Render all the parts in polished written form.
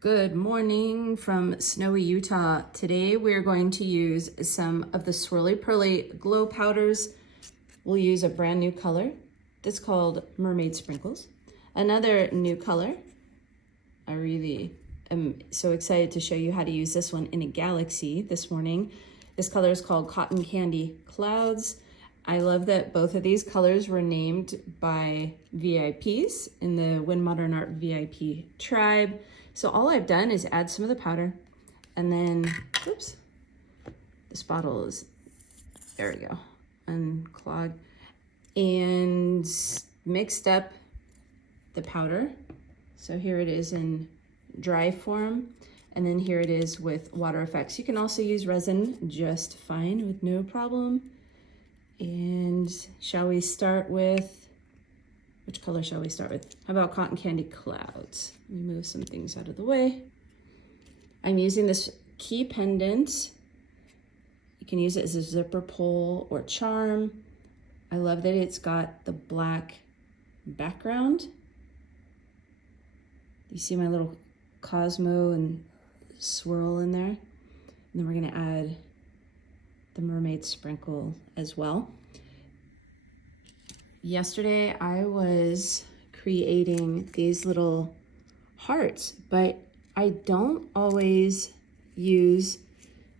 Good morning from snowy Utah. Today we're going to use some of the Swirly Pearly Glow Powders. We'll use a brand new color that's called Mermaid Sprinkles. Another new color. I really am so excited to show you how to use this one in a Galaxy this morning. This color is called Cotton Candy Clouds. I love that both of these colors were named by VIPs in the Win Modern Art VIP tribe. So all I've done is add some of the powder and then, oops, this bottle is, there we go, unclogged, and mixed up the powder. So here it is in dry form, and then here it is with WaterFX. You can also use resin just fine with no problem. And shall we start with, which color shall we start with? How about Cotton Candy Clouds? Let me move some things out of the way. I'm using this key pendant. You can use it as a zipper pull or charm. I love that it's got the black background. You see my little Cosmo and swirl in there? And then we're gonna add the Mermaid Sprinkle as well. Yesterday I was creating these little hearts, but I don't always use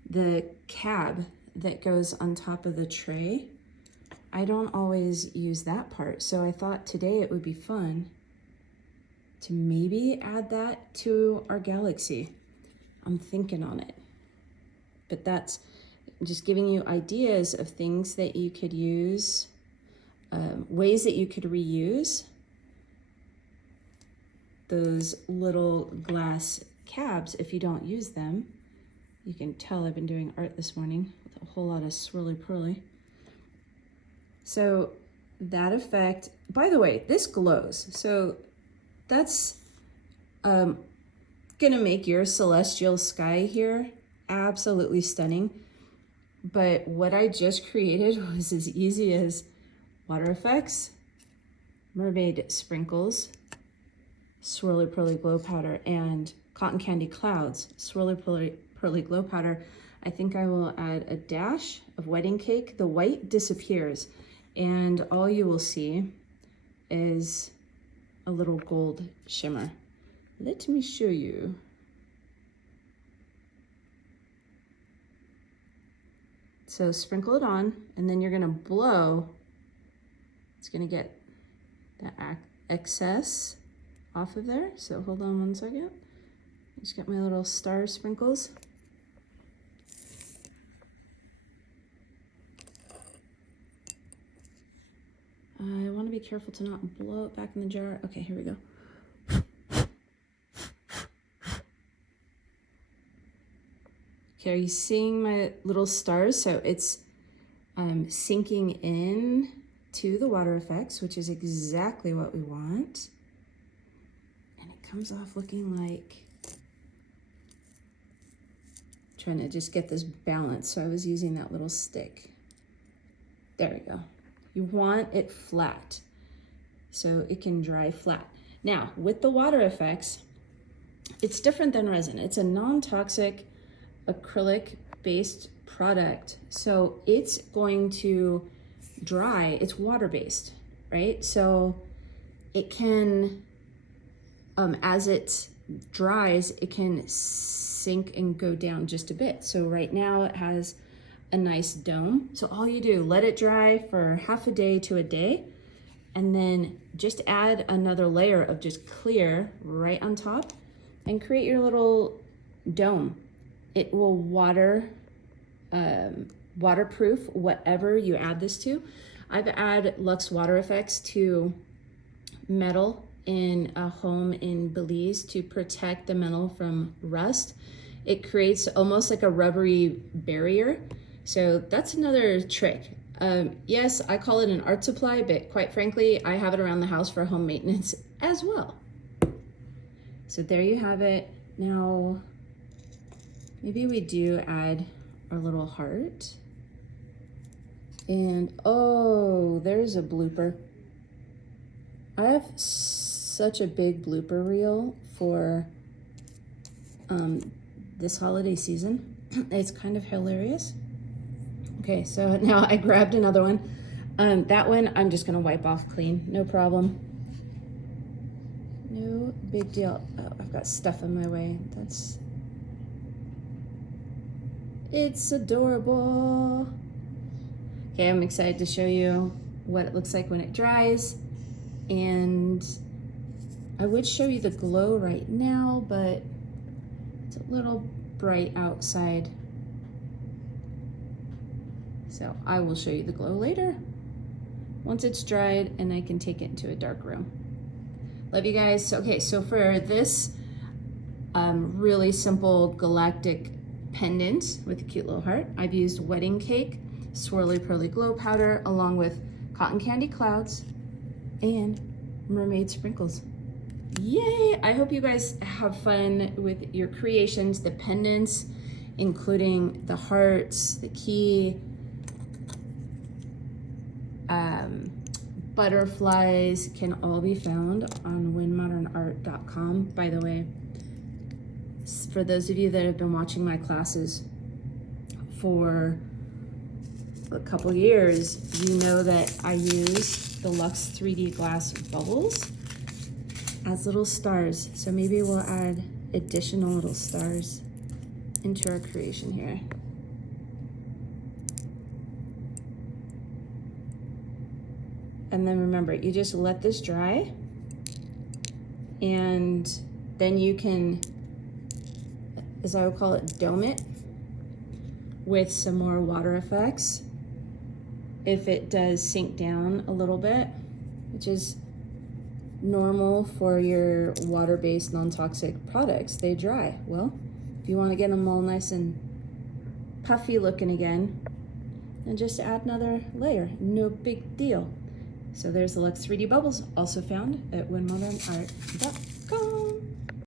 the cab that goes on top of the tray. I don't always use that part. So I thought today it would be fun to maybe add that to our Galaxy. I'm thinking on it, but that's just giving you ideas of things that you could use, ways that you could reuse those little glass cabs if you don't use them. You can tell I've been doing art this morning with a whole lot of swirly pearly. So that effect, by the way, this glows. So that's gonna make your celestial sky here absolutely stunning. But what I just created was as easy as WaterFX, Mermaid Sprinkles, Swirly Pearly Glow Powder, and Cotton Candy Clouds, Swirly Pearly Glow Powder. I think I will add a dash of wedding cake. The white disappears, and all you will see is a little gold shimmer. Let me show you. So sprinkle it on, and then you're gonna blow. It's gonna get that excess off of there. So hold on one second. Just get my little star sprinkles. I wanna be careful to not blow it back in the jar. Okay, here we go. Okay, are you seeing my little stars? So it's sinking in to the WaterFX, which is exactly what we want. And it comes off looking like, trying to just get this balance. So I was using that little stick. There we go. You want it flat so it can dry flat. Now with the WaterFX, it's different than resin. It's a non-toxic acrylic based product. So it's going to dry, it's water based, right? So it can, as it dries, it can sink and go down just a bit. So right now it has a nice dome. So all you do, let it dry for half a day to a day, and then just add another layer of just clear right on top and create your little dome. It will waterproof whatever you add this to. I've added LUXE WaterFX to metal in a home in Belize to protect the metal from rust. It creates almost like a rubbery barrier. So that's another trick. Yes, I call it an art supply, but quite frankly, I have it around the house for home maintenance as well. So there you have it. Now, maybe we do add our little heart. And oh, there's a blooper. I have such a big blooper reel for this holiday season. It's kind of hilarious. Okay, so now I grabbed another one. That one I'm just gonna wipe off clean, no problem. No big deal. Oh, I've got stuff in my way. It's adorable. Okay, I'm excited to show you what it looks like when it dries. And I would show you the glow right now, but it's a little bright outside. So I will show you the glow later, once it's dried and I can take it into a dark room. Love you guys. Okay, so for this really simple galactic pendant with a cute little heart, I've used wedding cake, Swirly Pearly Glow Powder, along with cotton candy clouds and Mermaid Sprinkles. Yay! I hope you guys have fun with your creations, the pendants, including the hearts, the key, butterflies can all be found on winmodernart.com. By the way, for those of you that have been watching my classes for a couple years, you know that I use the LUXE 3D glass bubbles as little stars. So maybe we'll add additional little stars into our creation here. And then remember, you just let this dry, and then you can, as I would call it, dome it with some more WaterFX. If it does sink down a little bit, which is normal for your water-based non-toxic products, they dry. Well, if you want to get them all nice and puffy looking again, then just add another layer, no big deal. So there's the LUXE 3D bubbles, also found at winmodernart.com.